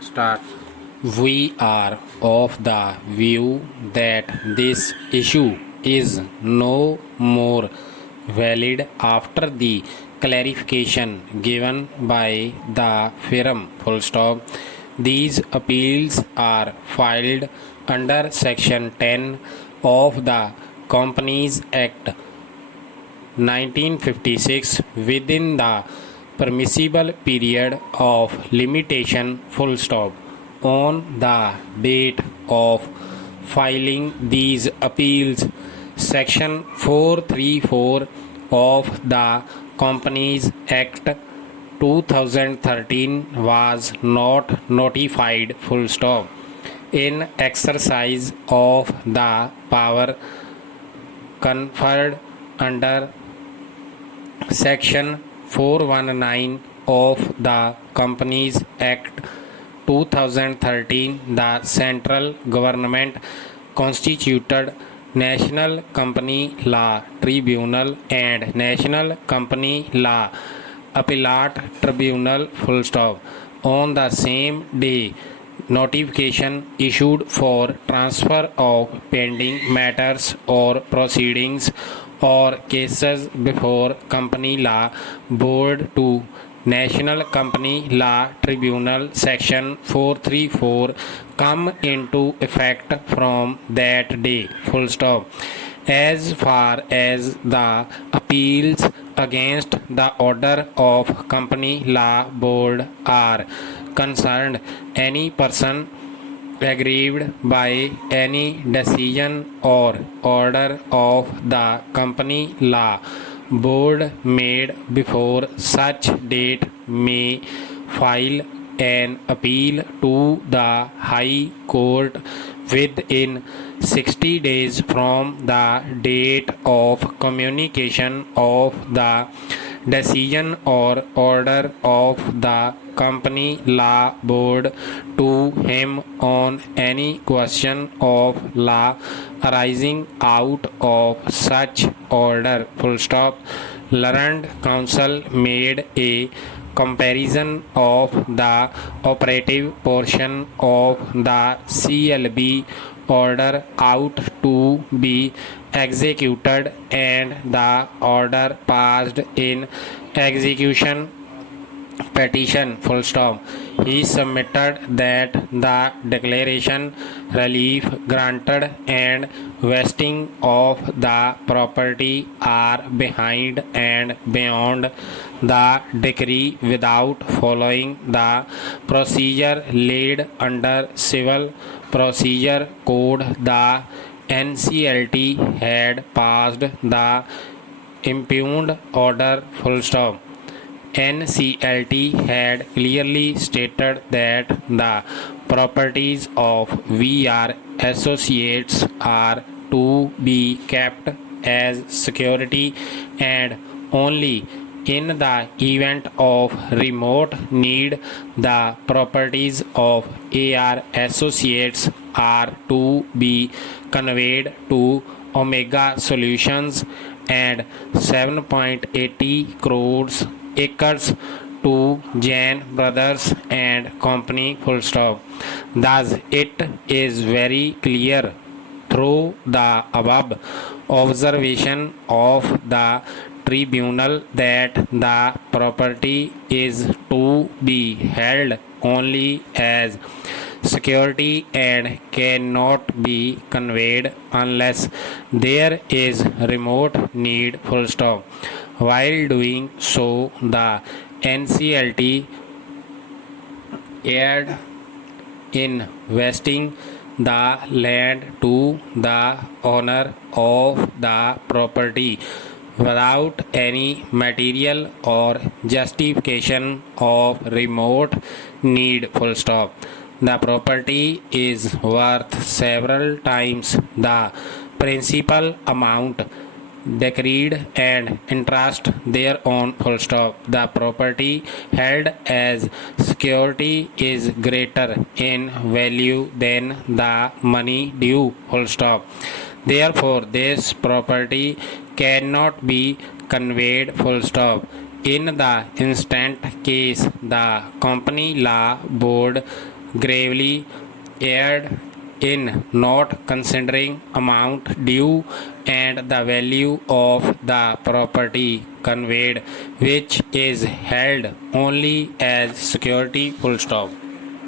Start. We are of the view that this issue is no more valid after the clarification given by the firm. Full stop. These appeals are filed under Section 10 of the Companies Act 1956 within the permissible period of limitation. Full stop. On the date of filing these appeals, Section 434 of the Companies Act 2013 was not notified. Full stop. In exercise of the power conferred under Section 419 of the Companies Act 2013, the central government constituted National Company Law Tribunal and National Company Law Appellate Tribunal. Full stop. On the same day, notification issued for transfer of pending matters or proceedings or cases before Company Law Board to National Company Law Tribunal. Section 434 come into effect from that day. Full stop. As far as the appeals against the order of Company Law Board are concerned, any person aggrieved by any decision or order of the Company Law Board made before such date may file an appeal to the High Court within 60 days from the date of communication of the decision or order of the Company Law Board to him on any question of law arising out of such order. Full stop. Learned counsel made a comparison of the operative portion of the CLB order out to be executed and the order passed in execution petition. Full stop. He submitted that the declaration, relief granted and vesting of the property are behind and beyond the decree without following the procedure laid under Civil Procedure Code. The NCLT had passed the impugned order. Full stop. NCLT had clearly stated that the properties of VR associates are to be kept as security and only in the event of remote need the properties of AR associates are to be conveyed to Omega Solutions and 7.80 crores acres to Jain Brothers and Company. Full stop. Thus, it is very clear through the above observation of the tribunal that the property is to be held only as security and cannot be conveyed unless there is remote need. Full stop. While doing so, the NCLT aired in vesting the land to the owner of the property without any material or justification of remote need. Full stop. The property is worth several times the principal amount decreed and interest thereon. Full stop. The property held as security is greater in value than the money due. Full stop. Therefore, this property cannot be conveyed. Full stop. In the instant case, the company law board gravely erred in not considering amount due and the value of the property conveyed, which is held only as security. Full stop.